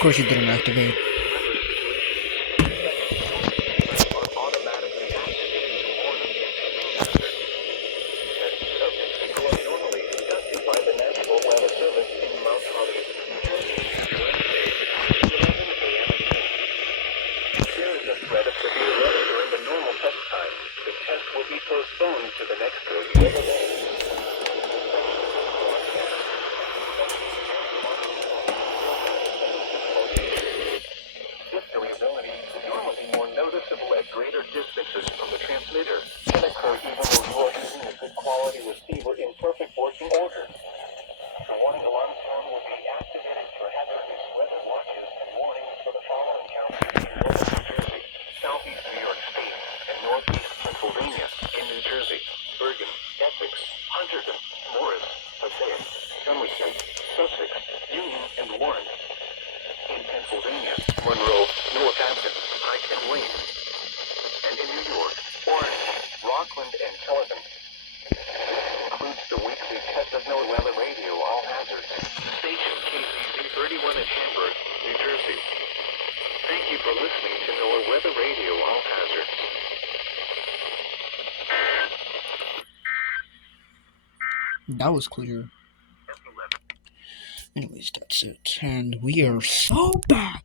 course you didn't activate. Postponed to the next day. This variability is normally more noticeable at greater distances from the transmitter. Can occur even when you are using a good quality receiver in perfect working order. The warning alarm tone will be activated for hazardous weather watches and warnings for the following counties in northern New Jersey, southeast New York State, and northeast Pennsylvania, in New Jersey, Bergen, Essex, Hunterdon, Morris, Passaic, Somerset, Sussex, Union, and Warren. In Pennsylvania, Monroe, Northampton, Pike and Wayne. And in New York, Orange, Rockland, and Sullivan. This concludes the weekly test of NOAA Weather Radio All Hazards. Station KCZ 31 in Hamburg, New Jersey. Thank you for listening to NOAA Weather Radio All Hazards. That was clear. Anyways, that's it. And we are so back.